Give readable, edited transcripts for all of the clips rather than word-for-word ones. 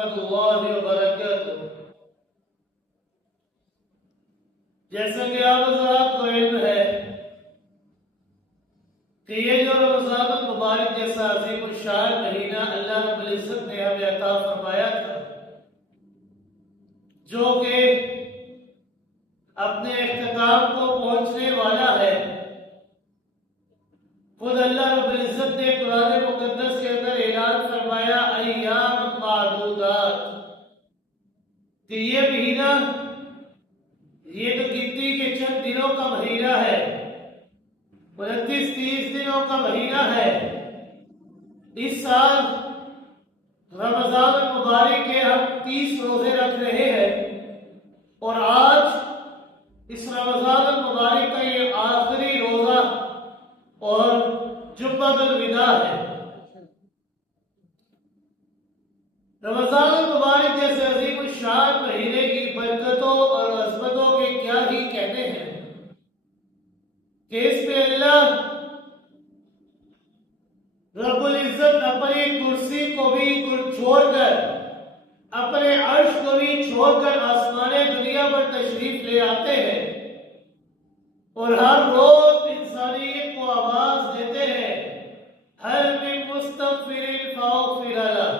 ورحمۃ اللہ وبرکاتہ۔ جیسا کہ آپ حضرات کو علم ہے کہ یہ جو رمضان المبارک جیسا عظیم الشان مہینہ اللہ رب العزت نے ہمیں عطا فرمایا تھا، جو کہ اپنے اختتام کو پہنچنے والا ہے، خود اللہ رب العزت نے قرآن مقدس کے اندر اعلان فرمایا ایام معدودات، کہ یہ مہینہ، یہ تو گنتی کے چند دنوں کا مہینہ ہے، 29-30 دنوں کا مہینہ ہے۔ اس سال رمضان المبارک کے ہم 30 روزے رکھ رہے ہیں، اور آج اس رمضان المبارک کا یہ آخری روزہ اور جمعۃ الوداع ہے۔ رمضان المبارک جیسے عظیم الشان مہینے کی برکتوں اور عظمتوں کے کیا ہی کہنے ہیں کہ اس میں اللہ رب العزت اپنی کرسی کو بھی چھوڑ کر، اپنے عرش کو بھی چھوڑ کر آسمان دنیا پر تشریف لے آتے ہیں، اور ہر روز انسانیت کو آواز دیتے ہیں، ہر من مستغفر فاغفر لہ،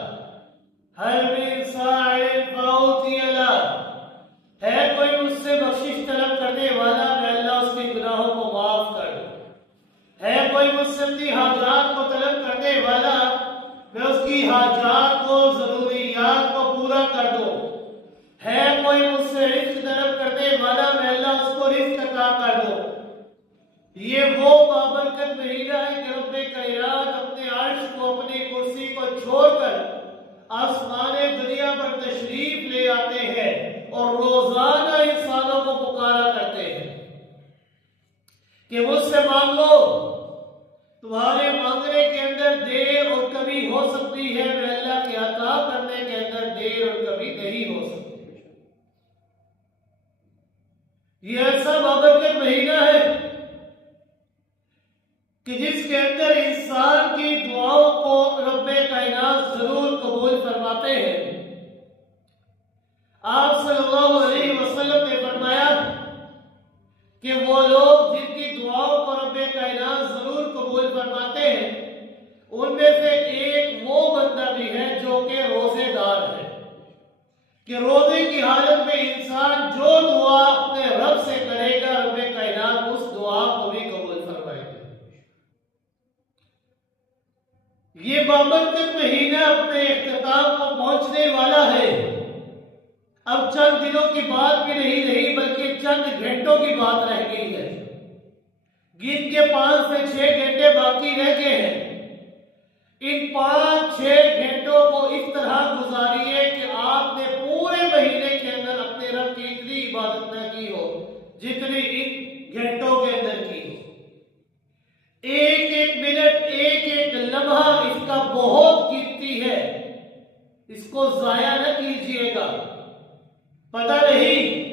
ہر من سائل فاعطی لہ، ہے کوئی مجھ سے بخشش طلب کرنے والا، میں اللہ اس کے گناہوں کو معاف کر دوں، ہے کوئی مجھ سے اپنی حاجات کو طلب کرنے والا، میں اس کی حاجات کو، ضروریات کو پورا کر دوں، ہے کوئی مجھ سے رزق طلب کرنے والا، میں اللہ اس کو رزق عطا کر دوں۔ یہ وہ بابرکت مہینہ ہے کہ رب کائنات اپنے عرش کو، اپنی کرسی کو چھوڑ کر آسمان دنیا پر تشریف لے آتے ہیں اور روزانہ انسانوں کو پکارا کرتے ہیں کہ مجھ سے مانگو، تمہارے مانگنے کے اندر دیر اور کمی ہو سکتی ہے، میں اللہ کے عطا کرنے کے اندر دیر اور کمی نہیں ہو سکتی۔ یہ ایسا بابرکت مہینہ ہے کہ جس کے اندر انسان کی دعاؤں کو رب کائنات ضرور قبول فرماتے ہیں۔ آپ صلی اللہ علیہ وسلم نے فرمایا کہ وہ لوگ جن کی دعاؤں کو رب کائنات ضرور قبول فرماتے ہیں، ان میں سے ایک وہ بندہ بھی ہے جو کہ روزے دار ہے، کہ روزے کی حالت میں انسان جو دعا اپنے رب سے کرے گا، رب کائنات اس دعا کو بھی قبول فرمائے گا۔ یہ بابرکت مہینہ اپنے اختتام کو پہنچنے والا ہے۔ اب چند دنوں کی بات بھی نہیں رہی، بلکہ چند گھنٹوں کی بات رہ گئی ہے۔ گن کے 5 سے 6 گھنٹے باقی رہ گئے ہیں۔ ان 5-6 گھنٹوں کو اس طرح گزاریے کہ آپ نے پورے مہینے کے اندر اپنے رب کی اتنی عبادت نہ کی ہو جتنی ان گھنٹوں کے اندر کی ہو۔ ایک ایک منٹ، ایک ایک لمحہ اس کا بہت قیمتی ہے، اس کو ضائع نہ کیجیے گا۔ پتہ نہیں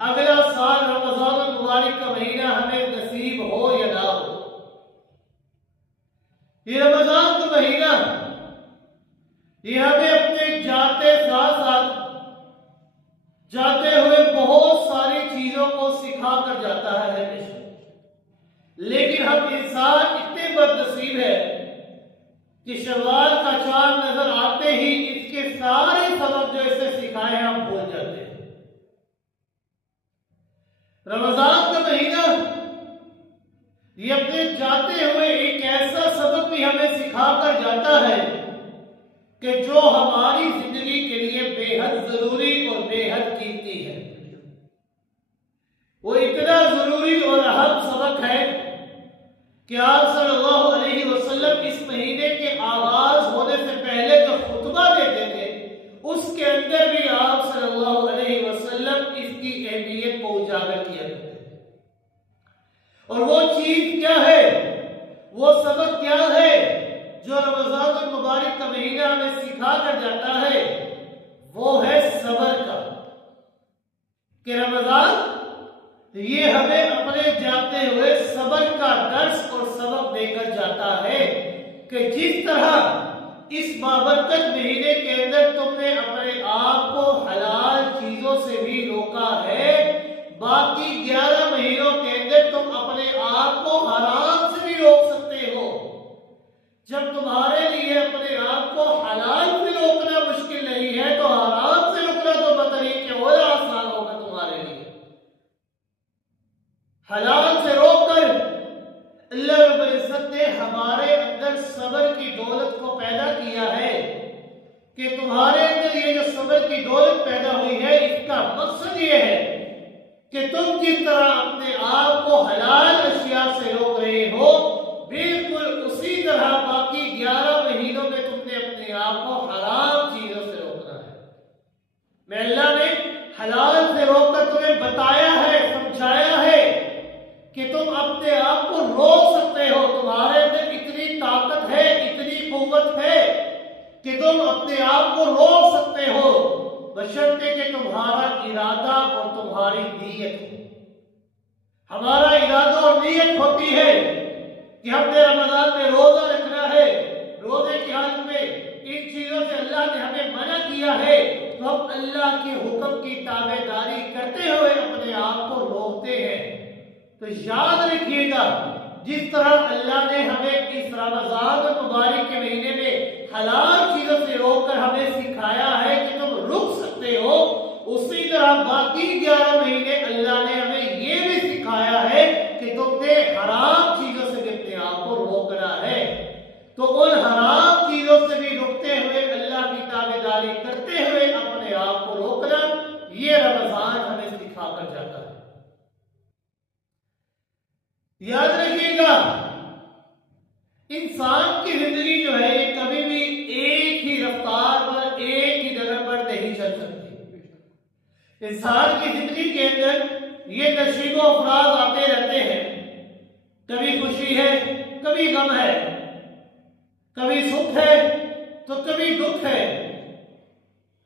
اگلا سال رمضان المبارک کا مہینہ ہمیں نصیب ہو یا نہ ہو۔ یہ رمضان کا مہینہ یہ ہمیں اپنے جاتے ہوئے بہت ساری چیزوں کو سکھا کر جاتا ہے، لیکن ہم انسان اتنے بدنصیب ہے کہ شوال کا چاند نظر آتے ہی اس کے سارے سبق جو اسے سکھائے ہم بھول جاتے ہیں۔ رمضان کا مہینہ یہ اپنے جاتے ہوئے ایک ایسا سبق بھی ہمیں سکھا کر جاتا ہے کہ جو ہماری زندگی کے لیے بے حد ضروری اور بے حد قیمتی ہے۔ وہ اتنا ضروری اور اہم سبق ہے کہ آپ صلی اللہ علیہ وسلم اس مہینے کے آغاز ہونے سے پہلے جو خطبہ دیتے تھے، اس کے اندر بھی آپ صلی اللہ علیہ وسلم اس کی اہمیت کو اجاگر کیا کرتے ہیں۔ اور وہ چیز کیا ہے، وہ سبق کیا ہے جو رمضان المبارک کا مہینہ ہمیں سکھا کر جاتا ہے، وہ ہے صبر کا، کہ رمضان یہ ہمیں اپنے جاتے ہوئے صبر کا درس اور سبق دے کر جاتا ہے کہ جس طرح اس بابرکت مہینے کے اندر تم نے اپنے باقی 11 مہینوں کے اندر تم اپنے آپ کو حرام سے بھی روک سکتے ہو۔ جب تمہارے لیے اپنے آپ کو حلال سے روکنا مشکل نہیں ہے تو حرام سے روکنا تو بطریق اولا آسان ہوگا تمہارے لیے۔ حلال سے روک کر اللہ رب العزت نے ہمارے اندر صبر کی دولت کو پیدا کیا ہے کہ تمہارے اندر یہ جو صبر کی دولت پیدا ہوئی ہے اس کا مقصد یہ ہے کہ تم جس طرح اپنے آپ کو حلال اشیاء سے روک رہے ہو بالکل اسی طرح باقی 11 مہینوں میں تم نے اپنے آپ کو حرام چیزوں سے روکنا ہے۔ میں اللہ نے حلال سے روک کر تمہیں بتایا ہے، سمجھایا ہے کہ تم اپنے آپ کو روک سکتے ہو۔ تمہارے اندر اتنی طاقت ہے، اتنی قوت ہے کہ تم اپنے آپ کو روک سکتے ہو، بشرطے کہ تمہارا ارادہ اور تمہاری نیت ہو۔ ہمارا ارادہ اور نیت ہوتی ہے کہ ہم نے رمضان میں روزہ رکھنا ہے، روزے کی حالت میں ان چیزوں سے اللہ نے ہمیں منع کیا ہے تو ہم اللہ کے حکم کی تابع داری کرتے ہوئے اپنے آپ کو روکتے ہیں۔ تو یاد رکھیے گا جس طرح اللہ نے ہمیں اس رمضان مبارک کے مہینے میں حلال چیزوں سے روک کر ہمیں سکھایا ہے کہ تم رک سکتے ہو، اسی طرح باقی 11 مہینے اللہ نے ہمیں یہ بھی سکھایا ہے کہ تم نے حرام چیزوں سے بھی اپنے آپ کو روکنا ہے۔ تو ان حرام چیزوں سے بھی روکتے ہوئے اللہ کی تابعداری کرتے ہوئے اپنے آپ کو روکنا، یہ رمضان ہمیں سکھا کر جاتا ہے۔ یاد رکھیے گا انسان کی زندگی جو ہے یہ کبھی بھی ایک ہی رفتار پر ایک ہی جگہ پر نہیں چل سکتی۔ انسان کی زندگی کے اندر یہ تشریف و افراز آتے رہتے ہیں، کبھی خوشی ہے، کبھی غم ہے، کبھی سکھ ہے تو کبھی دکھ ہے،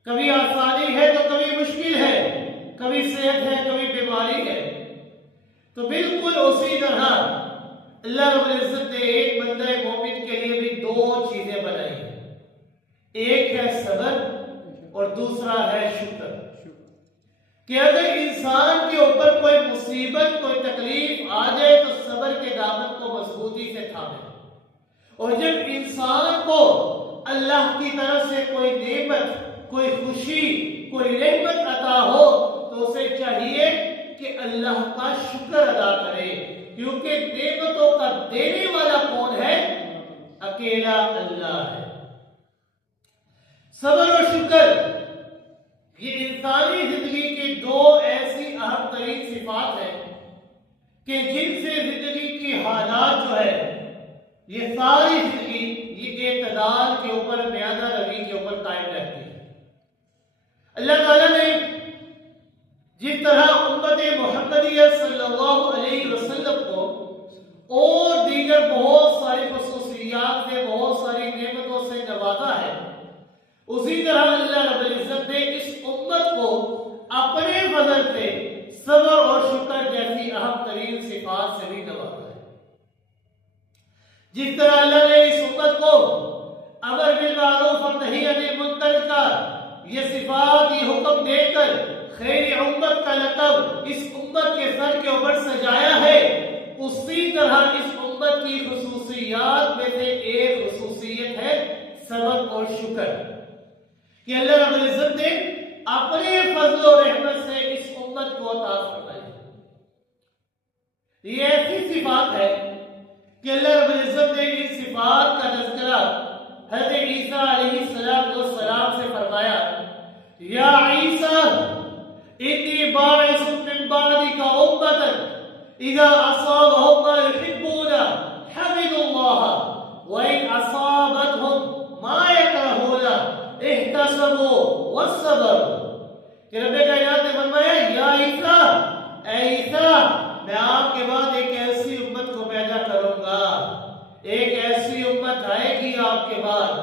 کبھی آسانی ہے تو کبھی مشکل ہے، کبھی صحت ہے کبھی بیماری ہے۔ تو بالکل اسی طرح اللہ رب العزت نے ایک بندہ مومن کے لیے بھی 2 چیزیں بنائی ہیں، ایک ہے صبر اور دوسرا ہے شکر۔ کہ اگر انسان کے اوپر کوئی مصیبت کوئی تکلیف آ جائے تو صبر کے دامن کو مضبوطی سے تھامے، اور جب انسان کو اللہ کی طرف سے کوئی نعمت کوئی خوشی کوئی رحمت عطا ہو تو اسے چاہیے کہ اللہ کا شکر ادا کرے، کیونکہ نعمتوں کا دینے والا کون ہے؟ اکیلا اللہ ہے۔ صبر اور شکر یہ انسانی زندگی کی 2 ایسی اہم ترین صفات ہیں کہ جن سے زندگی کی حالات جو ہے یہ ساری زندگی یہ اعتدال کے اوپر میانہ روی کے اوپر قائم رہتی ہے۔ اللہ تعالیٰ نے جس طرح امت محمدیہ صلی اللہ علیہ وسلم کو اور دیگر بہت ساری خصوصیات سے بہت ساری نعمتوں سے نوازا ہے، اسی طرح اللہ رب العزت نے اس امت کو اپنے فضل سے صبر اور شکر جیسی اہم ترین صفات سے بھی نوازا ہے۔ جس طرح اللہ نے اس امت کو امر بالمعروف اور نہی عن المنکر کا یہ صفات یہ حکم دے کر خیر امت کا لقب اس امت کے سر کے اوپر سجایا ہے، اسی طرح اس امت کی خصوصیات میں سے ایک خصوصیت ہے صبر اور شکر، کہ اللہ رب العزت نے اپنے فضل و رحمت سے اس امت کو عطا فرمائی۔ یہ ایسی صفات ہے کہ اللہ رب العزت نے ان صفات کا تذکرہ حضرت عیسیٰ علیہ السلام سے فرمایا، یا عیسیٰ انی باعث من بعدک امة اذا اصابهم ما يحبون حمدوا الله وان اصابتهم ما يكرهون احتسبوا والصبروا۔ کہ رب کائنات نے فرمایا یا عیسیٰ، اے عیسیٰ میں آپ کے بعد ایک ایسی امت کو پیدا کروں گا، ایک ایسی امت آئے گی آپ کے بعد،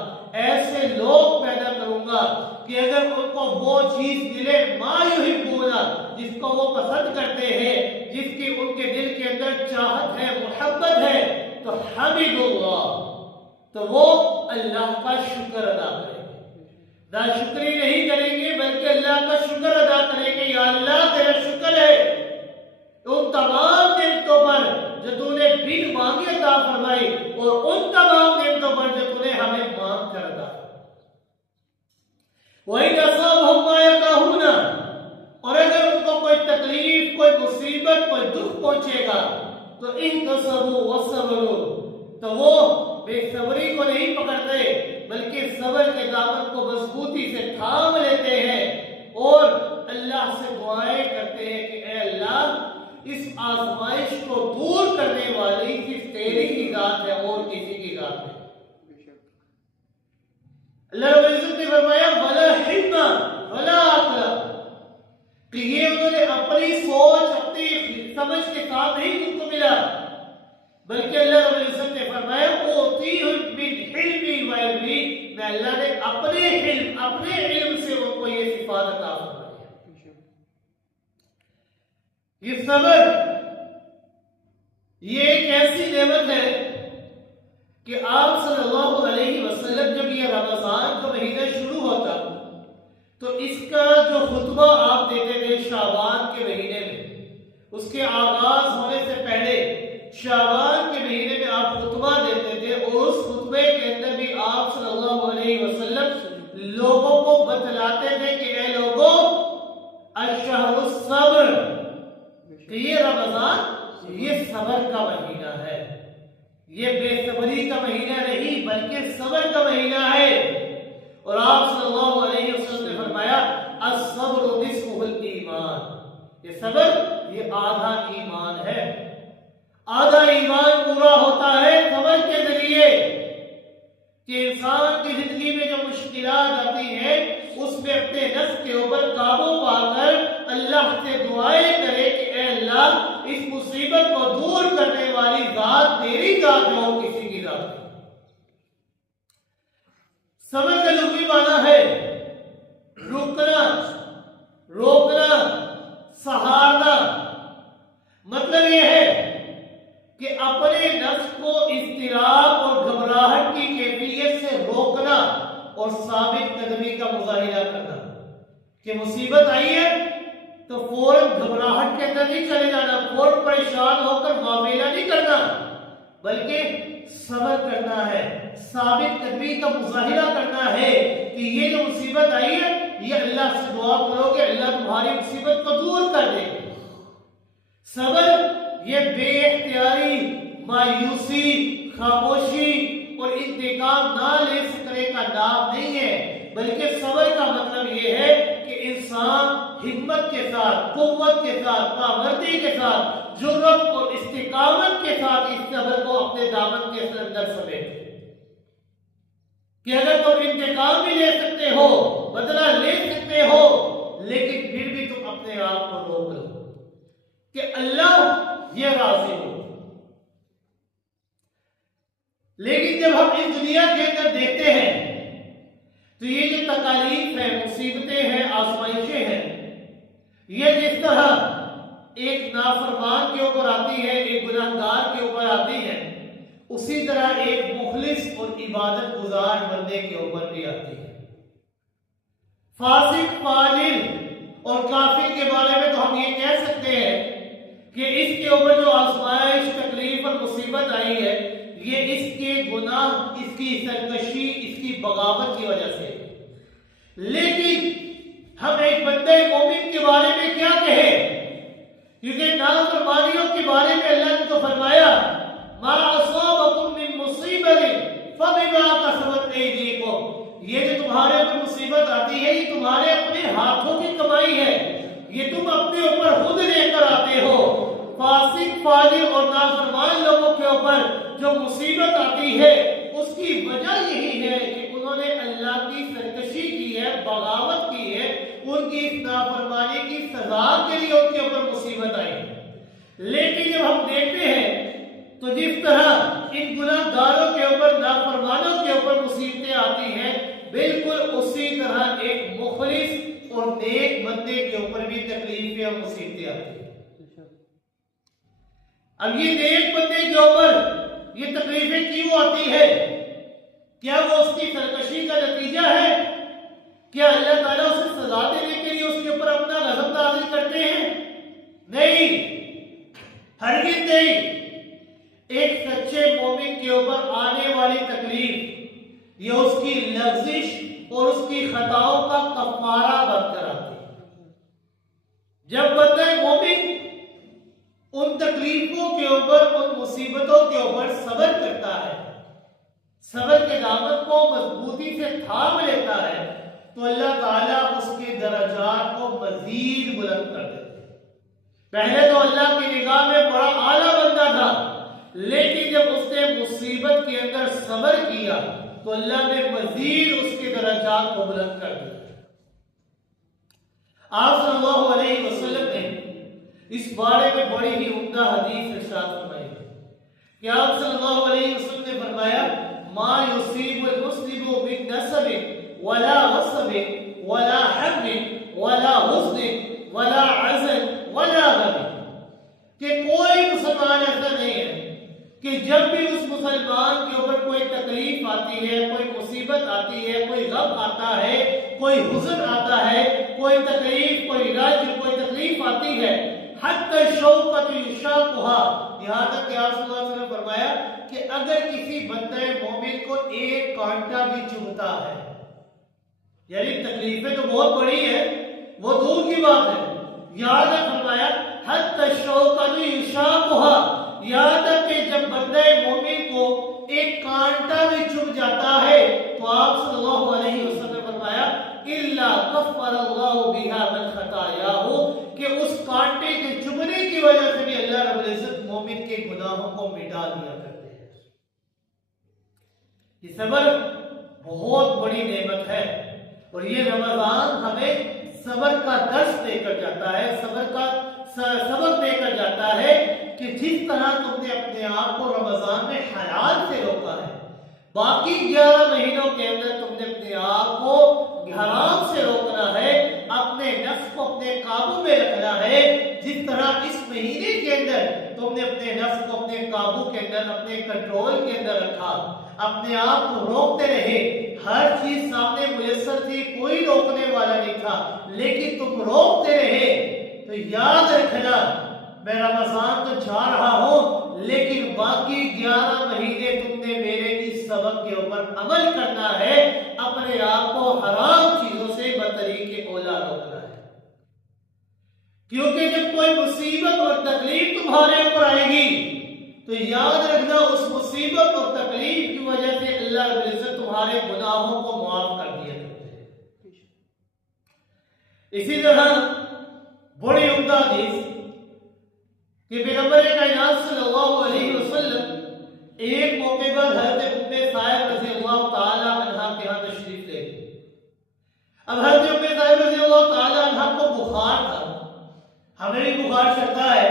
ایسے لوگ پیدا کروں گا کہ اگر ان کو وہ چیز ملے ما یحبون جس کو وہ پسند کرتے ہیں، جس کی ان کے دل کے اندر چاہت ہے محبت ہے، تو حمد اللہ تو وہ اللہ کا شکر ادا کریں گے، نہ شکری نہیں کریں گے بلکہ اللہ کا شکر ادا کریں گے، یا اللہ تیرا شکر ہے وَإِنْ أَصَابَهُمْ مَا يَكْرَهُونَ، اور اگر ان کو کوئی تکلیف، کوئی مصیبت، کوئی دکھ پہنچے گا تو اِنْتَصَبُوا وَصَبَرُوا، تو وہ بے صبری کو نہیں پکڑتے بلکہ صبر کے دامن کو مضبوطی سے تھام لیتے ہیں اور اللہ سے دعائیں کرتے ہیں کہ اے اللہ اس آزمائش کو دور کرنے والی صرف تیری ہی ذات ہے اور کسی کی ذات ہے۔ اللہ رب العزت نے فرمایا وَلَا حِلْمَ وَلَا عَقْلَ، کہ یہ انہوں نے اپنی سوچ، اپنی سمجھ کے ساتھ نہیں ان کو ملا، بلکہ اللہ رب العزت نے فرمایا أُوتِيهُ مِنْ حِلْمِي وَعِلْمِي، میں اللہ نے اپنے علم سے ان کو یہ صفات عطا فرمائی۔ یہ صبر یہ ایک ایسی نعمت ہے کہ آپ صلی اللہ علیہ وسلم جب یہ رمضان کا مہینہ شروع ہوتا تو اس کا جو خطبہ آپ دیتے تھے شعبان کے مہینے میں، اس کے آغاز ہونے سے پہلے شعبان کے مہینے میں آپ خطبہ دیتے تھے اور اس خطبے کے اندر بھی آپ صلی اللہ علیہ وسلم لوگوں کو بتلاتے تھے کہ اے لوگوں الشہر الصبر، کہ یہ رمضان یہ صبر کا مہینہ ہے، یہ بے صبری کا مہینہ نہیں بلکہ صبر کا مہینہ ہے۔ اور آپ صلی اللہ علیہ وسلم نے فرمایا الصبر نصف الایمان، یہ صبر یہ آدھا ایمان ہے، آدھا ایمان پورا ہوتا ہے صبر کے ذریعے، کہ انسان کی زندگی میں جو مشکلات آتی ہیں اس میں اپنے نفس کے اوپر قابو پا کر اللہ سے دعائیں کرے کہ اے اللہ اس مصیبت کو دور کرنے والی ذات تیری ذات ہے اور کسی کی ذات ہے۔ صبر کا لغوی معنی ہے رکنا، روکنا، سہارنا، مطلب یہ ہے کہ اپنے نفس کو اضطراب اور گھبراہٹ کی کیفیت سے روکنا اور ثابت قدمی کا مظاہرہ کرنا، کہ مصیبت آئی ہے تو فوراً گھبراہٹ کے اندر نہیں چلے جانا، فوراً پریشان ہو کر معاملہ نہیں کرنا، بلکہ صبر کرنا ہے، ثابت قدمی کا مظاہرہ کرنا ہے کہ یہ جو مصیبت آئی ہے یہ اللہ سے دعا کرو کہ اللہ تمہاری مصیبت کو دور کر دے۔ صبر یہ بے اختیاری، مایوسی، خاموشی اور انتقام نہ لے سکنے کا نام نہیں ہے، بلکہ صبر کا مطلب یہ ہے کہ انسان ہمت کے ساتھ، قوت کے ساتھ، پامردی کے ساتھ، جرأت اور استقامت کے ساتھ اس صبر کو اپنے دامن کے اندر سمیٹے، کہ اگر تم انتقام بھی لے سکتے ہو، بدلہ لے سکتے ہو، لیکن پھر بھی تم اپنے آپ کو روک لو کہ اللہ یہ راضی ہو۔ لیکن جب ہم اس دنیا کے اندر دیکھتے ہیں تو یہ جو تکالیف ہے، مصیبتیں ہیں، آزمائشیں ہیں، یہ جس طرح ایک نافرمان کے اوپر آتی ہے، ایک گناہگار کے اوپر آتی ہے، اسی طرح ایک مخلص اور عبادت گزار بندے کے اوپر بھی آتی ہے۔ فاسق، فاجر اور کافر کے بارے میں تو ہم یہ کہہ سکتے ہیں کہ اس کے اوپر جو آزمائش، تکلیف اور مصیبت آئی ہے یہ اس کے گناہ، اس کی سرکشی، اس کی بغاوت کی وجہ سے۔ لیکن ہم ایک بندے مومن کے بارے میں کیا کہیں، کیونکہ نافرمانیوں کے بارے میں اللہ نے تو فرمایا ما اصابکم من مصیبت فبما کسبت ایدیکم، یہ جو تمہارے اوپر مصیبت آتی ہے یہ تمہارے اپنے ہاتھوں کی کمائی ہے، یہ تم اپنے اوپر خود لے کر آتے ہو۔ فاسق، فاجر اور نافرمان لوگوں کے اوپر جو مصیبت آتی ہے اس کی وجہ یہی ہے کہ انہوں نے اللہ کی سرکشی کی ہے، بغاوت کی ہے، ان کی اس نافرمانی کی سزا کے لیے ان کے اوپر مصیبت آئی ہے۔ لیکن جب ہم دیکھتے ہیں تو جس طرح ان گناہ گاروں کے اوپر، نافرمانوں کے اوپر مصیبتیں آتی ہیں، بالکل اسی طرح ایک مخلص اور نیک بندے کے اوپر بھی تکلیفیں اور مصیبتیں آتی ہیں۔ اب یہ نیک بندے کے اوپر یہ تکلیفیں کیوں آتی ہے؟ کیا وہ اس کی سرکشی کا نتیجہ ہے؟ کیا اللہ تعالیٰ اسے سزا دینے کے لیے اس کے اوپر اپنا غضب نازل کرتے ہیں؟ نہیں، ہرگز نہیں۔ ایک سچے مومن کے اوپر آنے والی تکلیف یہ اس کی لغزش اور اس کی خطاؤں کا جب بندہ مومن ان تکلیفوں کے اوپر، ان مصیبتوں کے اوپر صبر کرتا ہے، صبر کے دامن کو مضبوطی سے تھام لیتا ہے، تو اللہ تعالیٰ اس کے درجات کو مزید بلند کر دیتے ہیں۔ پہلے تو اللہ کی نگاہ میں بڑا اعلیٰ بندہ تھا، لیکن جب اس نے مصیبت کے اندر صبر کیا تو اللہ نے مزید اس کے درجات کو بلند کر دیا۔ آپ صلی اللہ علیہ وسلم نے اس بارے میں بڑی ہی عمدہ حدیث ارشاد فرمائی کہ آپ صلی اللہ علیہ وسلم نے فرمایا ما یصیب المسلم من نصب ولا وصب ولا حم ولا حزن ولا عزن ولا غم، کہ کوئی مسلمان ایسا نہیں ہے کہ جب بھی اس مسلمان کے اوپر کوئی تکلیف آتی ہے، کوئی مصیبت آتی ہے، کوئی غم آتا ہے، کوئی حزن آتا ہے، کوئی تکلیف، کوئی رنج، کوئی تکلیف آتی ہے، حتی الشوکۃ یشاقها، یہاں تک کہ آپ صلی اللہ علیہ وسلم فرمایا کہ اگر کسی بندہ مومن کو ایک کانٹا بھی چبھتا ہے، یعنی تکلیفیں تو بہت بڑی ہیں، وہ دور کی بات ہے، یہاں تک فرمایا حتی الشوکۃ یشاقها، یہاں تک کہ جب بندہ مومن کو ایک کانٹا بھی چبھ جاتا ہے تو آپ صلی اللہ علیہ وسلم نے فرمایا الا کفر اللہ بها من خطاياه، کہ اس کانٹے کے چبھنے کی وجہ سے بھی اللہ رب العزت مومن کے گناہوں کو مٹا دیا کرتے ہیں۔ یہ صبر بہت بڑی نعمت ہے، اور یہ رمضان ہمیں صبر کا درس دے کر جاتا ہے، صبر کا سبق دے کر جاتا ہے کہ جس طرح تم نے اپنے آپ کو رمضان میں حیات سے روکا ہے، باقی 11 مہینوں کے اندر تم نے اپنے آپ کو حرام سے روکنا ہے، اپنے نفس کو اپنے قابو میں رکھنا ہے، جس طرح اس مہینے کے اندر تم نے اپنے نفس کو اپنے قابو کے اندر، اپنے کنٹرول کے اندر رکھا، اپنے آپ کو روکتے رہے، ہر چیز سامنے میسر تھی، کوئی روکنے والا نہیں تھا، لیکن تم روکتے رہے، تو یاد رکھنا میں رمضان تو جا رہا ہوں، لیکن باقی 11 مہینے تم نے میرے اس سبق کے اوپر عمل کرنا ہے، اپنے آپ کو حرام چیزوں سے بطریق اولا روکنا ہے، کیونکہ جب کوئی مصیبت اور تکلیف تمہارے اوپر آئے گی تو یاد رکھنا اس مصیبت اور تکلیف کی وجہ سے اللہ رب العزت تمہارے گناہوں کو معاف کر دیا کرتے ہیں۔ اسی طرح بڑی عمدہ حدیث کہ پیغمبر کائنات صلی اللہ علیہ وسلم ایک موقع پر حضرت ام سائب رضی اللہ تعالی عنہا کے ہاں تشریف لے گئے۔ اب حضرت ام سائب رضی اللہ تعالی عنہا کو بخار تھا، ہمیں بھی بخار چڑھتا ہے،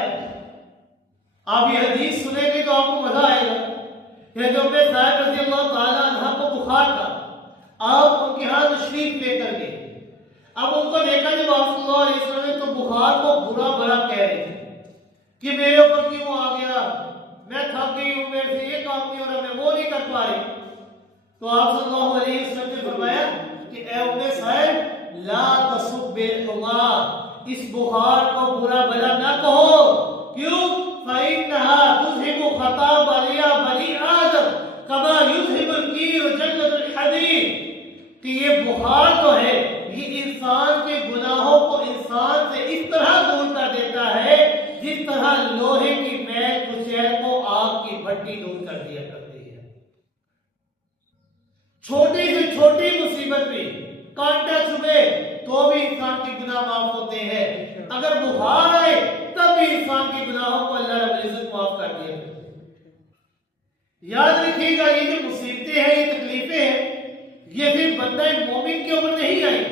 آپ یہ حدیث سنیں گے تو آپ کو مزہ آئے گا کہ حضرت ام سائب رضی اللہ تعالی عنہا کو بخار تھا، آپ ان کے ہاں تشریف لے کر گئے۔ اب ان کو دیکھا جب آپ صلی اللہ علیہ وسلم نے تو بخار کو برا بھلا کہہ رہے تھے کہ میرے اوپر کیوں آ گیا، میں تھک گئی ہوں، میرے سے یہ کام نہیں ہو رہا، میں وہ نہیں کر پا رہی۔ تو آپ صلی اللہ علیہ وسلم نے فرمایا کہ اے ام صاحب لا تسب الحما، اس بخار کو برا بھلا نہ کہو، کیوں؟ فإنها تذهب خطاب بنی آدم كما يذهب القير جلد الحديد، کہ یہ بخار تو ہے، یہ انسان کے گناہوں کو انسان سے اس طرح دور کر دیتا ہے جس طرح لوہے کی میل کچیل کو آگ کی بھٹی دور کر دیا کرتی ہے۔ چھوٹی سے چھوٹی مصیبت بھی کانٹا چبھے تو بھی انسان کے گناہ معاف ہوتے ہیں، اگر بخار آئے تب بھی انسان کے گناہوں کو اللہ رب العزت معاف کر دیا کرتے ہیں۔ یاد رکھیے گا یہ جو مصیبتیں ہیں، یہ تکلیفیں ہیں، یہ صرف بندہ مومن کے اوپر نہیں آئی،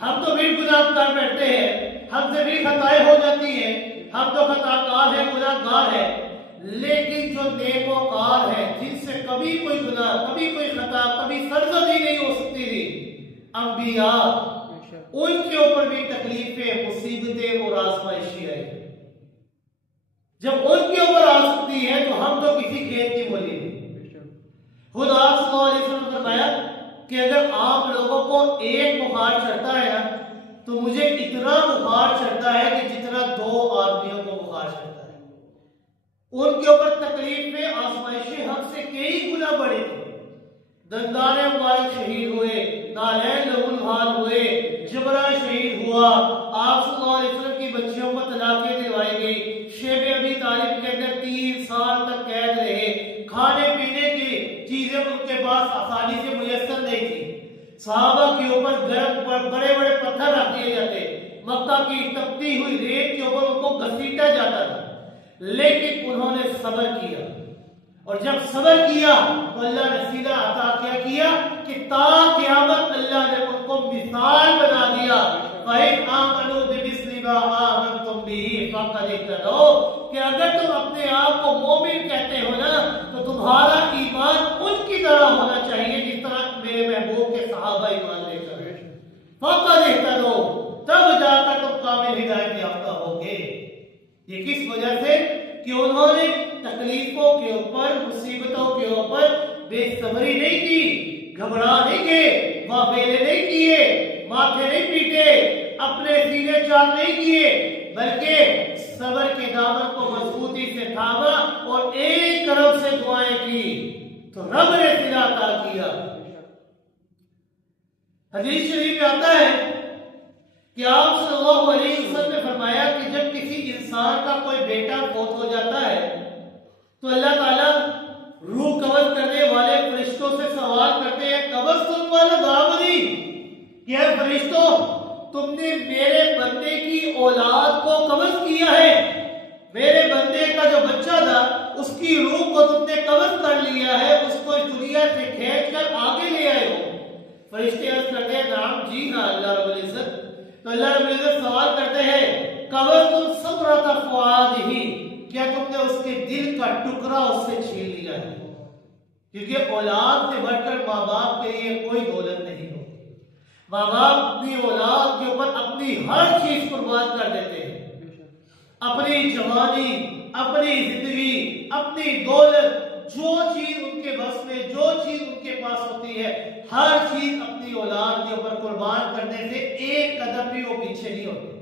ہم تو بھی گناہ کر بیٹھتے ہیں، ہم سے بھی خطائیں ہو جاتی ہیں، ہم تو خطا کار ہیں، گناہ گار ہیں، لیکن جو نیک وکار ہیں، جن سے کبھی کوئی گناہ، کبھی کوئی خطا، کبھی سرزدی نہیں ہو سکتی تھی، انبیاء، ان کے اوپر بھی تکلیفیں، مصیبتیں اور آزمائشیں آئی۔ جب ان کے اوپر آ سکتی ہے تو ہم تو کسی کھیت کی مولی نہیں۔ خود آپ صلی اللہ علیہ وسلم نے فرمایا کہ اگر آپ لوگوں کو ایک بخار چڑھتا ہے نا تو مجھے اتنا بخار چڑھتا ہے کہ جتنا 2 آدمیوں کو بخار چڑھتا ہے۔ ان کے اوپر تکلیفیں، آزمائشیں ہم سے کئی گنا بڑی تھی۔ دندان مبارک شہید ہوئے، نالین لہو لہان ہوئے، جبرا شہید ہوا، آپ صلی اللہ علیہ وسلم مکہ کی تپتی ہوئی ریت کے اوپر ان کو گھسیٹا جاتا تھا، لیکن انہوں نے صبر کیا، اور جب صبر کیا تو اللہ نے سیدھا عطا کیا کہ تا قیامت اللہ نے ان کو مثال بنا دیا۔ فَإِنْ آمَنُوا بِمِثْلِ مَا آمَنْتُمْ بِهِ فَقَدِ اهْتَدَوْا، کہ اگر تم اپنے آپ کو مومن کہتے ہو نا تو تمہارا ایمان ان کی طرح ہونا چاہیے جس طرح میرے محبوب کے صحابہ ایمان لے کر فَقَدِ اهْتَدَوْا، تب جا کر تم کامل ہدایت یافتہ ہوگے۔ یہ کس وجہ سے کہ انہوں نے تکلیفوں کے اوپر، مصیبتوں کے اوپر بے صبری نہیں کی، گھبرا نہیں گئے، واویلے نہیں کیے، ماتھے نہیں پیٹے، اپنے سینے چاک نہیں کیے، بلکہ صبر کے دامن کو مضبوطی سے تھاما اور ایک طرف سے دعائیں کی تو رب نے صلہ عطا کیا۔ حدیث شریف میں آتا ہے کہ آپ صلی اللہ علیہ وسلم نے فرمایا کہ جب کسی انسان کا کوئی بیٹا فوت ہو جاتا ہے تو اللہ تعالیٰ روح قبض کرنے والے فرشتوں سے سوال کرتے ہیں، قبض تم والا دعوی کہ اے فرشتوں، تم نے میرے بندے کی اولاد کو قبض کیا ہے، میرے بندے کا جو بچہ تھا اس کی روح کو تم نے قبض کر لیا ہے، اس کو اس دنیا سے کھینچ کر آگے لے آئے ہو۔ فرشتے عرض کرتے ہیں نعم جی ہاں اللہ رب العزت۔ تو اللہ رب العزت سوال کرتے ہیں قبضتم ثمرۃ فؤادہ، کیا تم نے اس کے دل کا ٹکڑا اس سے چھین لیا ہے؟ کیونکہ اولاد سے بڑھ کر ماں باپ کے لیے کوئی دولت نہیں ہوتی، ماں باپ اپنی اولاد کے اوپر اپنی ہر چیز قربان کر دیتے ہیں، اپنی جوانی، اپنی زندگی، اپنی دولت، جو چیز ان کے بس میں، جو چیز ان کے پاس ہوتی ہے، ہر چیز اپنی اولاد کے اوپر قربان کرنے سے ایک قدم بھی وہ پیچھے نہیں ہوتے،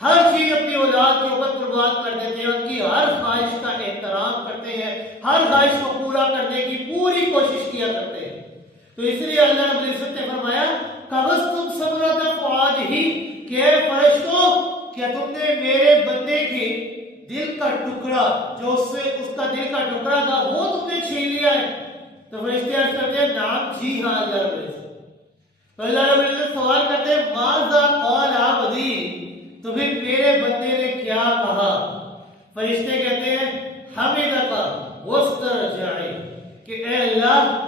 ہر چیز اپنی اولاد کے اوپر قربان کر دیتے ہیں، ان کی ہر خواہش کا احترام کرتے ہیں، ہر خواہش کو پورا کرنے کی پوری کوشش کیا کرتے ہیں۔ تو اس لیے اللہ رب العزت نے فرمایا قبضتم ثمرۃ فؤادہ، کہ اے فرشتوں، کیا تم نے میرے بندے کی دل کا ٹکڑا، جو اس کا دل کا ٹکڑا تھا وہ تم نے چھین لیا ہے؟ تو فرشتے عرض کرتے ہیں نعم جی ہاں اللہ رب العزت۔ تو اللہ رب العزت سوال کرتے ہیں ماذا قال عبدی، تو پھر میرے بندے نے کیا کہا؟ فرشتے کہتے ہیں حمدک واسترجع، کہ اے اللہ،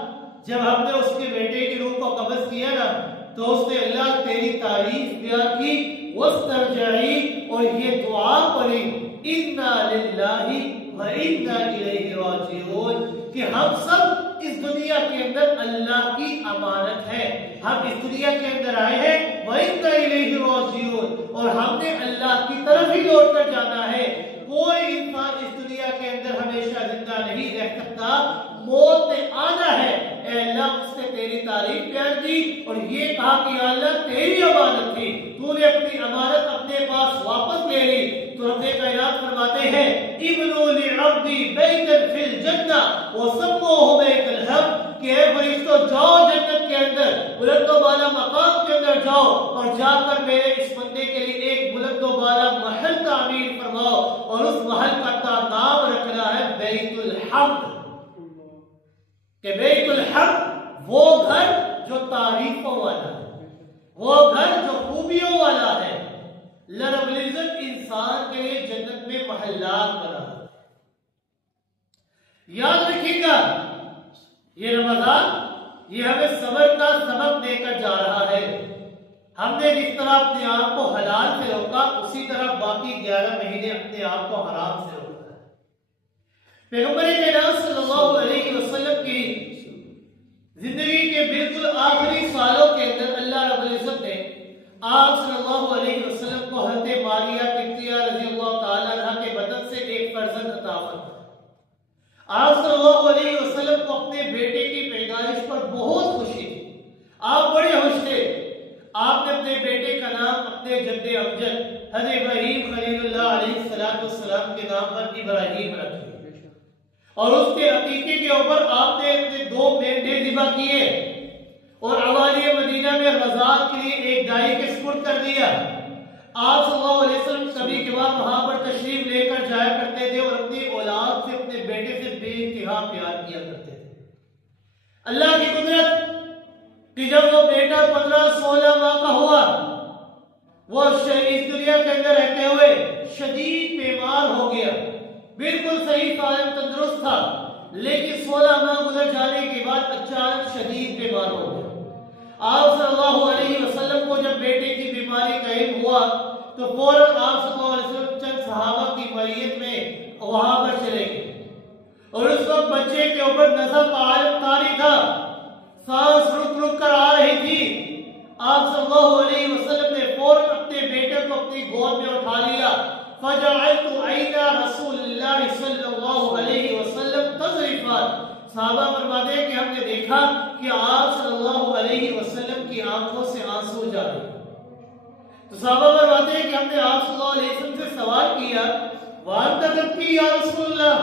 جب ہم نے اس کے بیٹے کی روح کو قبض کیا نا تو اس نے اللہ تیری تعریف بیان کی، واسترجعی، اور یہ دعا پڑھی انا للہ و انا الیہ راجعون، کہ ہم سب اس دنیا کے اندر اللہ کی امانت ہے، ہم اس دنیا کے اندر آئے ہیں وَإِنَّا إِلَيْهِ رَاجِعُونَ، اور ہم نے اللہ کی طرف ہی لوٹ کر جانا ہے۔ کوئی انسان اس دنیا کے اندر ہمیشہ زندہ نہیں رہ سکتا، موت نے آنا ہے۔ اے اللہ، اس نے تیری تعریف بیان کی اور یہ کہا کہ یا اللہ تیری امانت تھی، تو نے اپنی امانت اپنے پاس واپس لے لی۔ تو رب کائنات فرماتے ہیں ابنوا لعبدی بیتا فی الجنہ وسموہ بیت الحق، کہ اے فرشتوں جاؤ جنت کے اندر، بلند و بالا مقام کے اندر جاؤ اور جا کر میرے اس بندے کے لیے ایک بلند و بالا محل تعمیر فرماؤ، اور اس محل کا نام رکھنا ہے بیت الحمد، کہ بیت الحمد وہ گھر جو تعریفوں والا ہے، وہ گھر جو خوبیوں والا ہے۔ اللہ رب العزت انسان کے لیے جنت میں محلات بنا۔ یاد رکھیے گا یہ رمضان یہ ہمیں صبر کا سبق دے کر جا رہا ہے۔ ہم نے جس طرح اپنے آپ کو حلال سے روکا، اسی طرح باقی 11 مہینے اپنے آپ کو حرام سے روکا ہے۔ پیغمبر کائنات صلی اللہ علیہ وسلم کی زندگی کے بالکل آخری سالوں کے اندر اللہ رب العزت نے آپ صلی اللہ علیہ وسلم کو حضرت ماریہ قبطیہ رضی اللہ تعالیٰ عنہ کے بدن سے ایک فرزند عطا فرمایا۔ آپ صلی اللہ علیہ وسلم کو اپنے بیٹے کی پیدائش پر بہت خوشی تھی، آپ بڑے خوش تھے۔ آپ نے اپنے بیٹے کا نام اپنے جد امجد حضرت ابراہیم خلیل اللہ علیہ السلام کے نام پر ابراہیم رکھ دیا، اور اس کے عقیقے کے اوپر آپ نے اپنے 2 مینڈے ذبح کیے اور عوالی مدینہ میں غزات کے لیے ایک دائی کے سپرد کر دیا۔ آپ صلی اللہ علیہ وسلم کبھی کبھار وہاں پر تشریف لے کر جایا کرتے تھے اور اپنی اولاد سے، اپنے بیٹے سے بے انتہا پیار کیا کرتے تھے۔ اللہ کی قدرت کہ جب وہ بیٹا 15-16 ماہ کا ہوا وہ اس دنیا کے اندر رہتے ہوئے شدید بیمار ہو گیا، بالکل صحیح سالم تندرست تھا، لیکن 16 ماہ گزر جانے کے بعد اچانک شدید بیمار ہو گیا۔ آپ صلی اللہ علیہ وسلم کو جب بیٹے کی بیماری کا علم ہوا تو فوراً آپ صلی اللہ علیہ وسلم چند صحابہ کی معیت میں وہاں پر چلے گئے، اور اس وقت بچے کے اوپر نزف کا عالم طاری تھا، سانس رک رک کر آ رہی تھی۔ آپ صلی اللہ علیہ وسلم نے فوراً اپنے بیٹے کو اپنی گود میں اٹھا لیا۔ فجعلت عین رسول اللہ صلی اللہ علیہ وسلم تذرفان، صحابہ فرماتے ہیں کہ ہم نے دیکھا کہ آپ صلی اللہ علیہ وسلم کی آنکھوں سے آنسو جا رہے۔ تو صحابہ فرماتے ہیں کہ ہم نے آپ صلی اللہ علیہ وسلم سے سوال کیا، وانت تبکی یا رسول اللہ،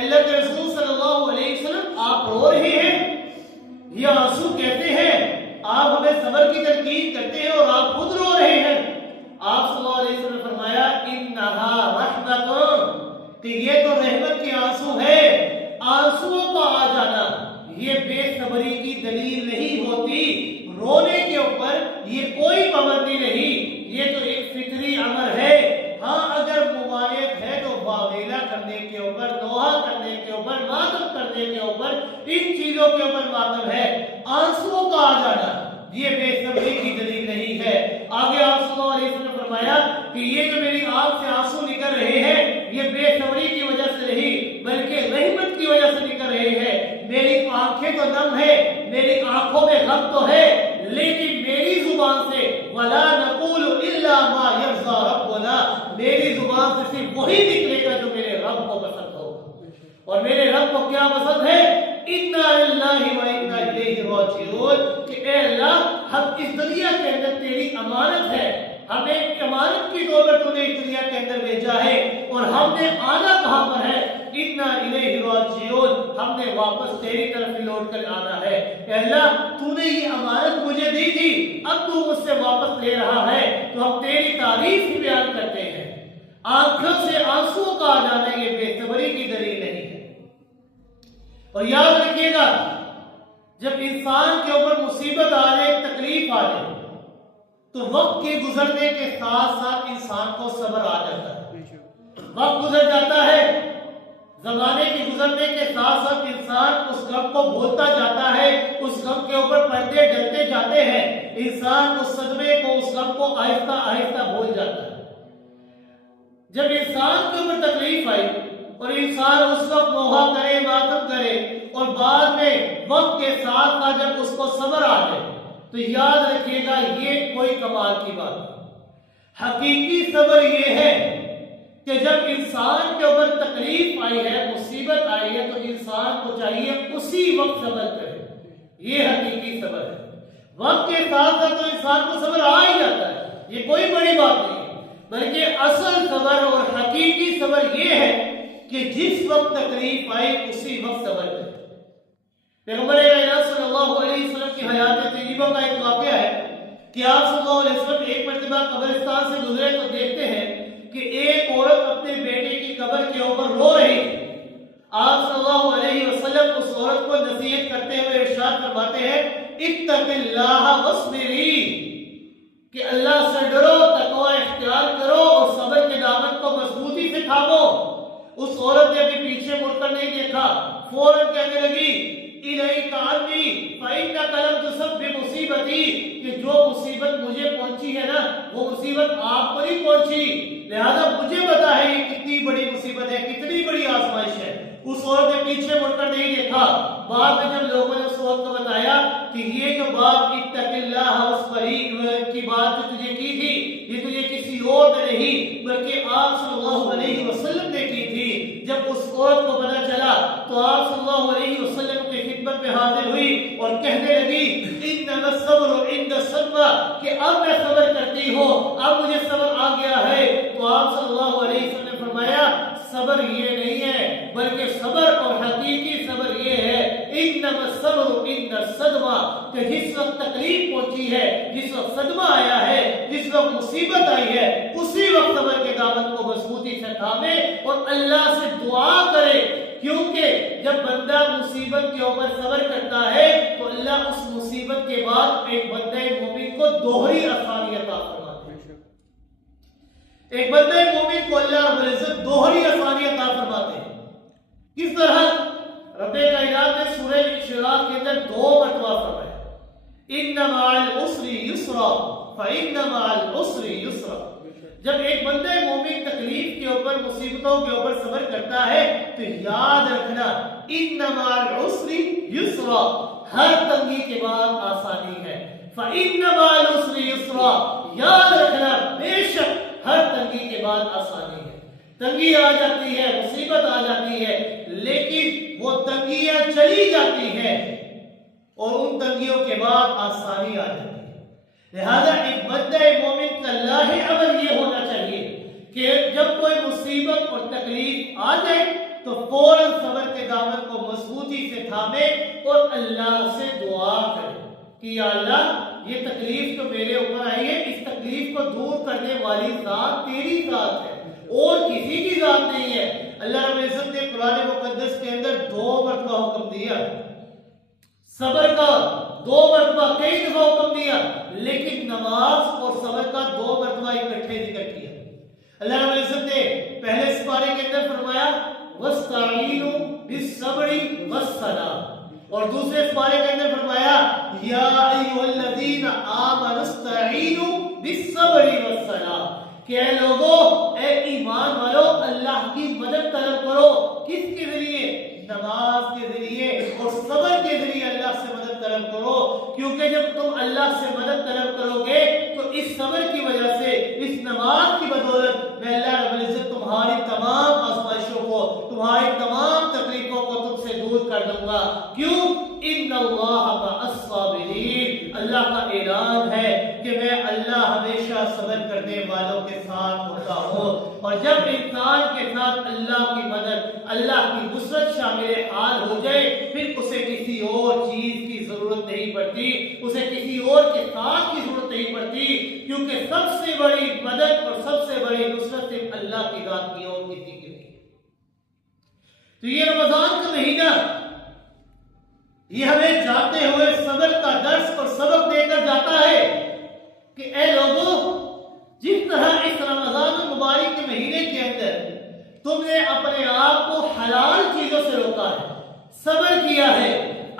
اللہ کے رسول صلی اللہ علیہ وسلم آپ رو رہے ہیں، یہ آنسو کہتے ہیں؟ آپ ہمیں صبر کی تلقین کرتے ہیں اور آپ خود رو رہے ہیں۔ آپ صلی اللہ علیہ وسلم نے فرمایا انہا رحمت، کہ یہ تو رحمت کے آنسو ہے۔ آنسوؤں کا آ جانا یہ بے صبری کی دلیل نہیں ہوتی، رونے کے اوپر یہ کوئی پابندی نہیں، یہ تو ایک فطری امر ہے۔ ہاں اگر ممانعت ہے تو واویلا کرنے کے اوپر، نوحہ کرنے کے اوپر، ماتم کرنے کے اوپر، ان چیزوں کے اوپر ماتم ہے۔ آنسوؤں کا آ جانا یہ بے صبری کی دلیل نہیں ہے۔ آگے آپ صلی اللہ علیہ وسلم نے فرمایا کہ یہ جو میری آنکھ سے آنسو نکل رہے ہیں یہ بے صبری کی وجہ سے نہیں بلکہ رحمت کی وجہ سے نکل رہے ہیں۔ میری آنکھیں تو نم ہے، میری آنکھوں میں غم تو ہے، لیکن میری زبان سے وَلَا نَقُولُ إِلَّا مَا يَرْضَى رَبُّنَا، میری زبان سے صرف وہی نکلے گا جو میرے رب کو پسند ہوگا، اور میرے رب کو کیا پسند ہے؟ اِنَّا لِلَّهِ وَإِنَّا إِلَيْهِ رَاجِعُونَ، کہ اے اللہ ہم اس دنیا کے اندر تیری امانت ہے، ہمیں امانت کی طور پر تو نے اس دنیا کے اندر بھیجا ہے، اور ہم نے آنا کہاں پر ہے؟ اِنَّا إِلَيْهِ رَاجِعُونَ، ہم نے واپس تیری طرف ہی لوٹ کر آنا ہے۔ اے اللہ تو نے یہ امانت مجھے دی تھی، اب تو مجھ سے واپس لے رہا ہے، تو ہم تیری تعریف ہی بیان کرتے ہیں۔ آنکھوں سے آنسو کا آ جانا یہ بے صبری کی دلیل نہیں ہے۔ اور یاد رکھیے گا جب انسان کے اوپر مصیبت آ جائے، تکلیف آ جائے، تو وقت کے گزرنے کے ساتھ ساتھ انسان کو صبر آ جاتا ہے۔ وقت گزر جاتا ہے، زمانے کے گزرنے کے ساتھ ساتھ انسان اس غم کو بھولتا جاتا ہے، اس غم کے اوپر پردے ڈلتے جاتے ہیں، انسان اس صدمے کو، اس غم کو آہستہ آہستہ بھول جاتا ہے۔ جب انسان کے اوپر تکلیف آئی اور انسان اس وقت نوحہ کرے، ماتم کرے، اور بعد میں وقت کے ساتھ ساتھ جب اس کو صبر آ جائے تو یاد رکھیے گا یہ کوئی کمال کی بات نہیں۔ حقیقی صبر یہ ہے کہ جب انسان کے اوپر تکلیف آئی ہے، مصیبت آئی ہے، تو انسان کو چاہیے اسی وقت صبر کرے، یہ حقیقی صبر ہے۔ وقت کے ساتھ ساتھ تو انسان کو صبر آ ہی جاتا ہے، یہ کوئی بڑی بات نہیں ہے، بلکہ اصل صبر اور حقیقی صبر یہ ہے کہ جس وقت تکلیف آئی اسی وقت صبر کرے۔ پیغمبر اعظم صلی اللہ علیہ وسلم کی حیات طیبہ کا ایک واقعہ ہے کہ آپ صلی اللہ علیہ وسلم ایک مرتبہ قبرستان سے گزرے تو دیکھتے ہیں کہ ایک عورت اپنے بیٹے کی قبر کے اوپر رو رہی ہے۔ آپ صلی اللہ علیہ وسلم اس عورت کو نصیحت کرتے ہوئے ارشاد فرماتے ہیں اتق اللہ واصبری، کہ اللہ سے ڈرو، تقوی اختیار کرو اور صبر کے دامن کو مضبوطی سے تھامو۔ اس عورت نے ابھی پیچھے مڑ کر نہیں دیکھا، فوراً کہنے لگی الیک عنی فانک لم تصب بمصیبتی، کہ جو مصیبت مجھے پہنچی ہے نا وہ مصیبت آپ کو نہیں پہنچی، لہذا مجھے پتا ہے یہ کتنی بڑی مصیبت ہے، کتنی بڑی آزمائش ہے۔ اس عورت نے پیچھے مڑ کر نہیں دیکھا۔ بعد میں جب لوگوں نے اس عورت کو بتایا کہ یہ جو بات اتق اللہ واصبری کی بات جو تجھے کی تھی یہ تجھے کسی اور نے نہیں بلکہ آپ صلی اللہ علیہ وسلم نے کی تھی، جب اس عورت کو پتہ چلا تو آپ صلی اللہ علیہ وسلم کی خدمت میں حاضر ہوئی اور کہنے لگی انما الصبر عند الصدمہ، کہ اب میں صبر کرتی ہوں، اب مجھے صبر آ گیا ہے۔ تو آپ صلی اللہ علیہ وسلم نے فرمایا صبر یہ نہیں ہے بلکہ صبر اور حقیقی صبر یہ ہے انما الصبر عند الصدمہ، کہ جس وقت تکلیف پہنچی ہے، جس وقت صدمہ آیا ہے، جس وقت مصیبت آئی ہے، اسی وقت صبر کے دامن کو مضبوطی سے تھامے اور اللہ سے دعا کرے، کیونکہ جب بندہ مصیبت کے اوپر صبر کرتا ہے تو اللہ اس مصیبت کے بعد ایک بندہ مومن کو دوہری آسانی عطا فرماتا ہے۔ ایک بندہ مومن کو اللہ رب العزت دوہری آسانی عطا فرماتے ہیں. کس طرح؟ رب کائنات نے سورہ انشراح کے اندر 2 مرتبہ فرمایا ان مع العسر یسرا فإن مع العسر یسرا. جب ایک بندہ مومن تکلیف کے اوپر، مصیبتوں کے اوپر صبر کرتا ہے تو یاد رکھنا ان مع العسر یسرا، ہر تنگی کے بعد آسانی ہے. فإن مع العسر یسرا، یاد رکھنا بے شک ہر تنگی کے بعد آسانی ہے. تنگی آ جاتی ہے، مصیبت آ جاتی ہے، لیکن وہ تنگیاں چلی جاتی ہیں اور ان تنگیوں کے بعد آسانی آ جاتی ہے. لہذا ایک بندہ مومن کا لاحق عمل یہ ہونا چاہیے کہ جب کوئی مصیبت اور تکلیف آ جائے تو فوراً صبر کے دامن کو مضبوطی سے تھامے اور اللہ سے دعا کرے کہ یا اللہ یہ تکلیف تو میرے اوپر آئی ہے، اس تکلیف کو دور کرنے والی ذات تیری ذات ہے اور کسی کی ذات نہیں ہے. اللہ رب العزت نے قرآن مقدس کے اندر 2 مرتبہ حکم دیا صبر کا، 2 مرتبہ، کئی دفعہ حکم دیا، لیکن نماز اور صبر کا 2 مرتبہ اکٹھے ذکر کیا. اللہ رب العزت نے پہلے سپارے کے اندر فرمایا وَاسْتَعِينُوا بِالصَّبْرِ وَالصَّلَاةِ، اور دوسرے سپارے کے اندر فرمایا یا ایھا الذین آمنوا استعینوا بالصبر والصلاۃ، کہ اے لوگو، اے ایمان والو، اللہ کی مدد طلب کرو. کس کے ذریعے؟ نماز کے ذریعے اور صبر کے ذریعے اللہ سے مدد طلب کرو. کیونکہ جب تم اللہ سے مدد طلب کرو گے تو اس صبر کی وجہ سے، اس نماز کی بدولت میں اللہ رب العزت تمہاری تمام آزمائشوں کو، تمہاری تمام تکلیفوں کو تم سے دور کر دوں گا. کیوں؟ ان اللہ مع الصابرین، اللہ کا اعلان ہے کہ میں اللہ ہمیشہ صبر کرنے والوں کے ساتھ ہوتا ہوں. اور جب انسان کے ساتھ اللہ کی مدد، اللہ کی نصرت شامل حال ہو جائے، پھر اسے کسی اور چیز کی ضرورت نہیں پڑتی، اسے کسی اور کے ساتھ کی ضرورت نہیں پڑتی، کیونکہ سب سے بڑی مدد اور سب سے بڑی نصرت صرف اللہ کی ذات کی اور کسی کی نہیں. تو یہ رمضان کا مہینہ یہ ہمیں جاتے ہوئے صبر کا درس اور سبق دے کر جاتا ہے کہ اے لوگوں، جس طرح اس رمضان المبارک کے مہینے کے اندر تم نے اپنے آپ کو حلال چیزوں سے روکا ہے، صبر کیا ہے،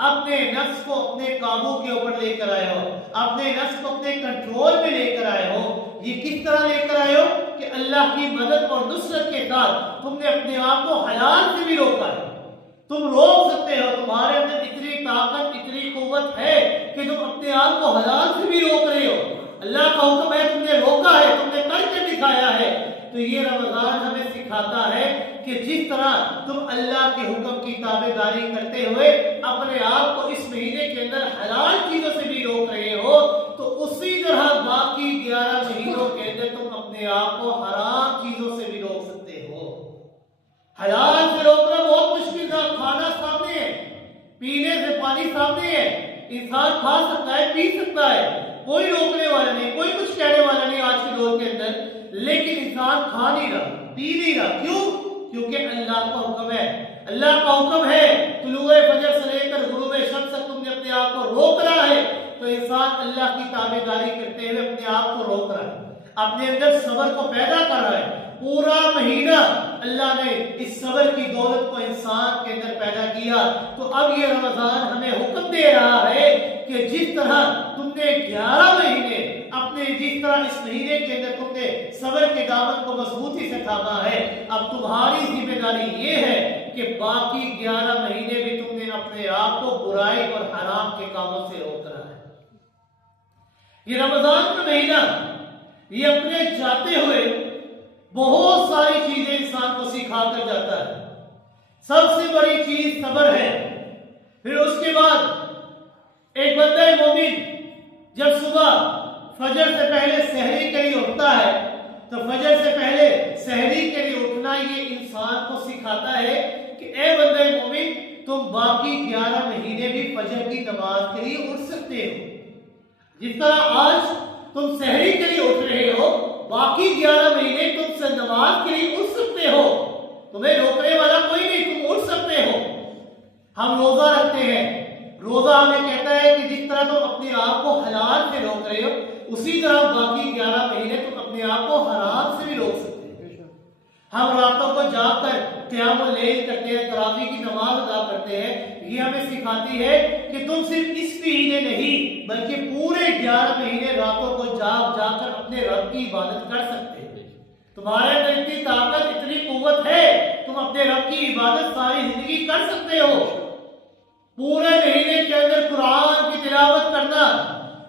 اپنے نفس کو اپنے قابو کے اوپر لے کر آئے ہو، اپنے نفس کو اپنے کنٹرول میں لے کر آئے ہو. یہ کس طرح لے کر آئے ہو کہ اللہ کی مدد اور نصرت کے ساتھ تم نے اپنے آپ کو حلال سے بھی روکا ہے. تم روک سکتے ہو، تمہارے اندر اتنی طاقت، اتنی قوت ہے کہ تم اپنے آپ کو حلال سے بھی روک رہے ہو. اللہ کا حکم ہے، تم نے روکا ہے، تم نے کر کے دکھایا ہے. تو یہ رمضان ہمیں سکھاتا ہے کہ جس طرح تم اللہ کے حکم کی تابعداری کرتے ہوئے اپنے آپ کو اس مہینے کے اندر حلال چیزوں سے بھی روک رہے ہو، تو اسی طرح باقی 11 مہینوں کے اندر تم اپنے آپ کو حرام چیزوں سے بھی روک سکتے ہو. حلال سے روکنا بہت مشکل تھا. کھانا سامنے ہے، پینے سے پانی سامنے ہے، انسان کھا سکتا ہے، پی سکتا ہے، کوئی روکنے والا نہیں، کوئی کچھ کہنے والا نہیں آج کے دور کے اندر. لیکن انسان کھا نہیں رہا، پی نہیں رہا. کیوں؟ کیونکہ اللہ کا حکم ہے. اللہ کا حکم ہے طلوع فجر سے لے کر غروب شمس تک تم نے اپنے آپ کو روک رہا ہے. تو انسان اللہ کی تابعداری کرتے ہوئے اپنے آپ کو روک رہا ہے، اپنے اندر صبر کو پیدا کر رہا ہے. پورا مہینہ اللہ نے اس صبر کی دولت کو انسان کے اندر پیدا کیا. تو اب یہ رمضان ہمیں حکم دے رہا ہے کہ جس طرح تم نے 11 مہینے اپنے، جس طرح اس مہینے کے اندر تم نے صبر کے دامن کو مضبوطی سے تھاما ہے، اب تمہاری ذمہ داری یہ ہے کہ باقی 11 مہینے بھی تم نے اپنے آپ کو برائی اور حرام کے کاموں سے روک رہا ہے. یہ رمضان کا مہینہ یہ اپنے جاتے ہوئے بہت ساری چیزیں انسان کو سکھا کر جاتا ہے. سب سے بڑی چیز صبر ہے. پھر اس کے بعد ایک بندہ مومن جب صبح فجر سے پہلے سحری کے لیے اٹھتا ہے تو فجر سے پہلے سحری کے لیے اٹھنا یہ انسان کو سکھاتا ہے کہ اے بندہ مومن، تم باقی 11 مہینے بھی فجر کی نماز کے لیے اٹھ سکتے ہو. جس طرح آج تم سحری کے لیے اٹھ رہے ہو، باقی 11 مہینے تم سے نماز کے لیے اٹھ سکتے ہو. تمہیں روکنے والا کوئی نہیں، تم اٹھ سکتے ہو. ہم روزہ رکھتے ہیں، روزہ ہمیں کہتا ہے کہ جس طرح تم اپنے آپ کو حلال سے روک رہے ہو، اسی طرح باقی 11 مہینے تم اپنے آپ کو حرام سے بھی روک سکتے ہو. ہم راتوں کو جاگ کر قیام اللیل کرتے ہیں، تراویح کی نماز ادا کرتے ہیں، یہ ہمیں سکھاتی ہے کہ تم صرف اس مہینے نہیں بلکہ پورے 11 مہینے راتوں کو جاگ جا کر اپنے رب کی عبادت کر سکتے ہیں۔ تمہارے اندر اتنی طاقت، اتنی قوت ہے، تم اپنے رب کی عبادت ساری زندگی کر سکتے ہو۔ پورے مہینے کے اندر قرآن کی تلاوت کرنا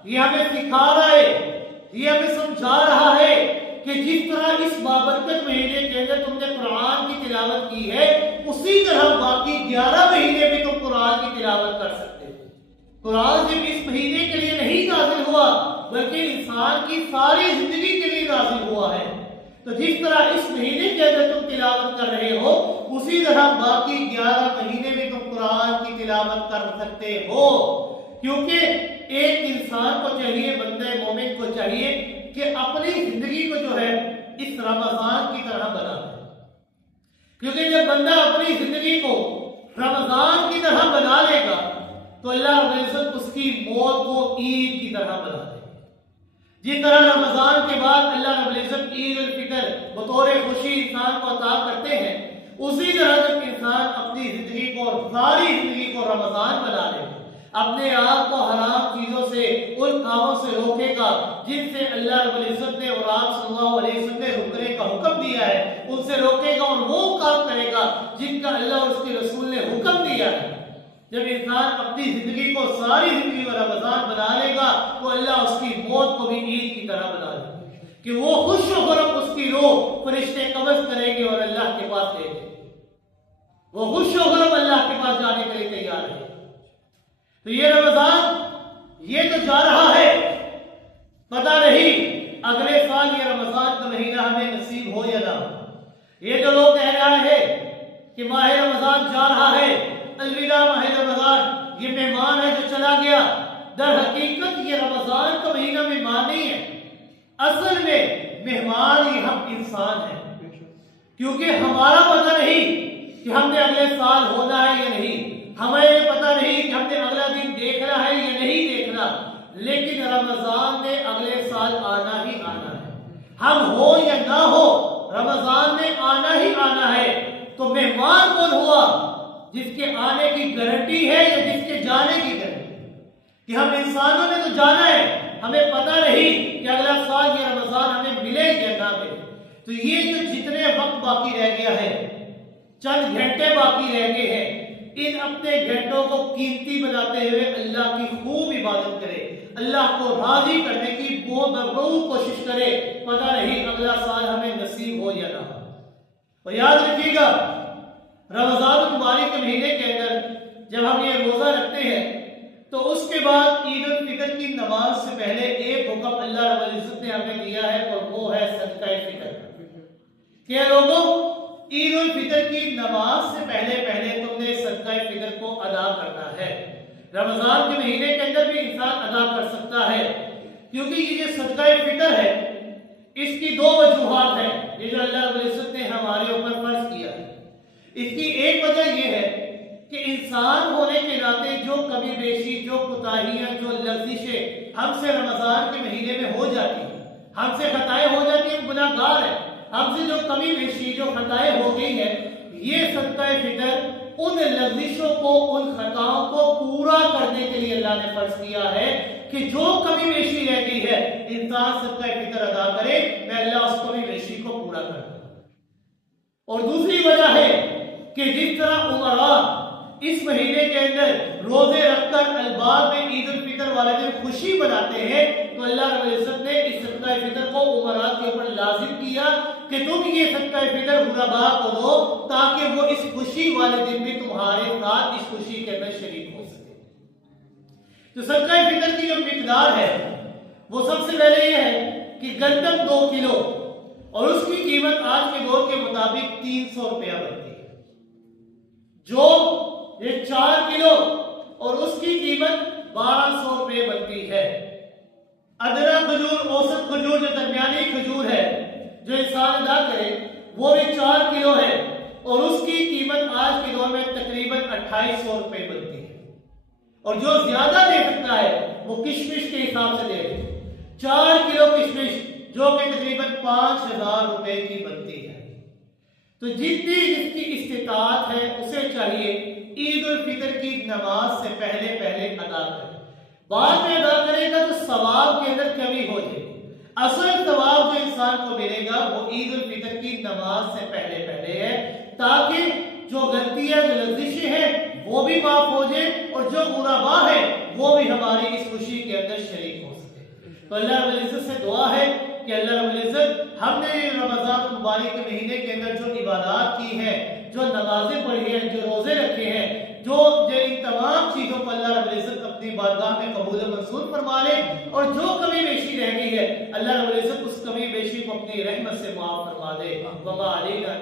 یہ ہمیں سکھا رہا ہے، یہ ہمیں سمجھا رہا ہے کہ جس طرح اس بابرکت مہینے کے اندر تم نے قرآن کی تلاوت کی ہے، اسی طرح باقی 11 مہینے بھی تم قرآن کی تلاوت کر سکتے ہو۔ قرآن صرف اس مہینے کے لیے نہیں نازل ہوا بلکہ انسان کی ساری زندگی کے لیے نازل ہوا ہے۔ تو جس طرح اس مہینے کے اندر تم تلاوت کر رہے ہو، اسی طرح باقی 11 مہینے میں تم قرآن کی تلاوت کر سکتے ہو، کیونکہ ایک انسان کو چاہیے، بندہ مومن کو چاہیے کہ اپنی زندگی کو جو ہے اس رمضان کی طرح بنا دے، کیونکہ جب بندہ اپنی زندگی کو رمضان کی طرح بنا لے گا تو اللہ رب العزت اس کی موت کو عید کی طرح بنا دے۔ جس طرح رمضان کے بعد اللہ رب العزت عید الفطر بطور خوشی انسان کو عطا کرتے ہیں، اسی طرح جب انسان اپنی زندگی کو اور ساری زندگی کو رمضان بنا لے، اپنے آپ کو حرام چیزوں سے، ان کاموں سے روکے گا جن سے اللہ رب العزت نے اور آپ صلی اللہ علیہ وسلم نے رکنے کا حکم دیا ہے، ان سے روکے گا اور وہ کام کرے گا جن کا اللہ اور اس کے رسول نے حکم دیا ہے۔ جب انسان اپنی زندگی کو، ساری زندگی کو رمضان بنا لے گا تو اللہ اس کی موت کو بھی عید کی طرح بنا لے گا کہ وہ خوش و خرم اس کی روح فرشتے قبض کریں گے اور اللہ کے پاس لے گئے، وہ خوش و خرم اللہ کے پاس جانے کے لیے تیار ہے۔ تو یہ رمضان یہ تو جا رہا ہے، پتہ نہیں اگلے سال یہ رمضان کا مہینہ ہمیں نصیب ہو یا نہ ہو۔ یہ تو لوگ کہہ رہے ہیں کہ ماہ رمضان جا رہا ہے، الوداع ماہ رمضان، یہ مہمان ہے جو چلا گیا۔ در حقیقت یہ رمضان کا مہینہ مہمان نہیں ہے، اصل میں مہمان ہی ہم انسان ہیں، کیونکہ ہمارا پتہ نہیں کہ ہم نے اگلے سال ہونا ہے یا نہیں، ہمیں یہ پتہ نہیں کہ ہم نے اگلا دن دیکھنا ہے یا نہیں دیکھنا، لیکن رمضان نے اگلے سال آنا ہی آنا ہے، ہم ہو یا نہ ہو رمضان نے آنا ہی آنا ہے۔ تو مہمان کون ہوا؟ جس کے آنے کی گارنٹی ہے یا جس کے جانے کی گارنٹی ہے؟ کہ ہم انسانوں نے تو جانا ہے، ہمیں پتہ نہیں کہ اگلا سال یہ رمضان ہمیں ملے یا نہ ملے۔ تو یہ جو جتنے وقت باقی رہ گیا ہے، چند گھنٹے باقی رہ گئے ہیں، ان اپنے گھنٹوں کو قیمتی بناتے ہوئے اللہ کی خوب عبادت کرے، اللہ کو راضی کرنے کی بھرپور کوشش کرے، پتہ نہیں اگلا سال ہمیں نصیب ہو یا نہ ہو۔ اور یاد رکھیے گا، رمضان المبارک کے مہینے کے اندر جب ہم یہ روزہ رکھتے ہیں تو اس کے بعد عید الفطر کی نماز سے پہلے ایک حکم اللہ رب العزت نے ہمیں دیا ہے، اور وہ ہے صدقہ فطر۔ کہ لوگوں، عید الفطر کی نماز سے پہلے تم نے صدقہ فطر کو ادا کرنا ہے۔ رمضان کے مہینے کے اندر بھی انسان ادا کر سکتا ہے، کیونکہ یہ جو صدقہ فطر ہے اس کی دو وجوہات ہیں، یہ جو اللہ رب العزت نے ہمارے اوپر فرض کیا ہے۔ اس کی ایک وجہ یہ ہے کہ انسان ہونے کے ناطے جو کمی بیشی، جو کوتاہیاں، جو لغزشیں ہم سے رمضان کے مہینے میں ہو جاتی ہیں، ہم سے خطائیں ہو جاتی ہیں، ہم گناہگار ہیں، ہم سے جو کمی بیشی، جو خطائیں ہو گئی ہیں، یہ صدقہ فطر ان لغزشوں کو، ان خطاؤں کو پورا کرنے کے لیے اللہ نے فرض کیا ہے کہ جو کمی بیشی رہ گئی ہے انسان صدقہ فطر ادا کرے، میں اللہ اس کمی بیشی کو پورا کر دوں۔ اور دوسری وجہ ہے کہ جس طرح عمراء اس مہینے کے اندر روزے رکھ کر الباب میں عید الفطر والے دن خوشی مناتے ہیں، تو اللہ رب العزت نے اس صدقہ فطر کو عمراء کے اوپر لازم کیا کہ تم یہ صدقہ فطر غرباء کو دو تاکہ وہ اس خوشی والے دن بھی تمہارے ساتھ اس خوشی کے اندر شریک ہو سکے۔ تو صدقہ فطر کی جو مقدار ہے وہ سب سے پہلے یہ ہے کہ گندم 2 کلو، اور اس کی قیمت آج کے دور کے مطابق 300 روپیہ بنتی ہے۔ جو یہ 4 کلو اور اس کی قیمت 1200 روپے بنتی ہے۔ ادنا کھجور، اوسط کھجور، جو درمیانی کھجور ہے جو انسان ادا کرے، وہ بھی 4 کلو ہے، اور اس کی قیمت آج کے دور میں تقریباً 2800 روپے بنتی ہے۔ اور جو زیادہ دے سکتا ہے وہ کشمش کے حساب سے دے، 4 کلو کشمش جو کہ تقریباً 5000 روپے کی بنتی ہے۔ تو جتنی جس کی استطاعت ہے اسے چاہیے عید الفطر کی نماز سے پہلے پہلے ادا کرے. بعد میں ادا کرے گا تو ثواب کے اندر کمی ہو جائے. اصل ثواب جو انسان کو ملے گا وہ عید الفطر کی نماز سے پہلے پہلے ہے، تاکہ جو غلطیاں جو لغزشیں ہیں وہ بھی معاف ہو جائے اور جو غربا ہے وہ بھی ہماری اس خوشی کے اندر شریک ہو سکے. تو اللہ رب العزت سے دعا ہے کہ اللہ رب العزت ہم نے رمضان المبارک کے مہینے کے اندر جو عبادات کی ہے، جو نمازیں پڑھی ہیں، جو روزے رکھے ہیں، جو ان تمام چیزوں کو اللہ رب العزت اپنی بارگاہ میں قبول و منظور فرما لے، اور جو کمی بیشی رہ گئی ہے اللہ رب العزت اس کمی بیشی کو اپنی رحمت سے معاف فرما دے. وما علینا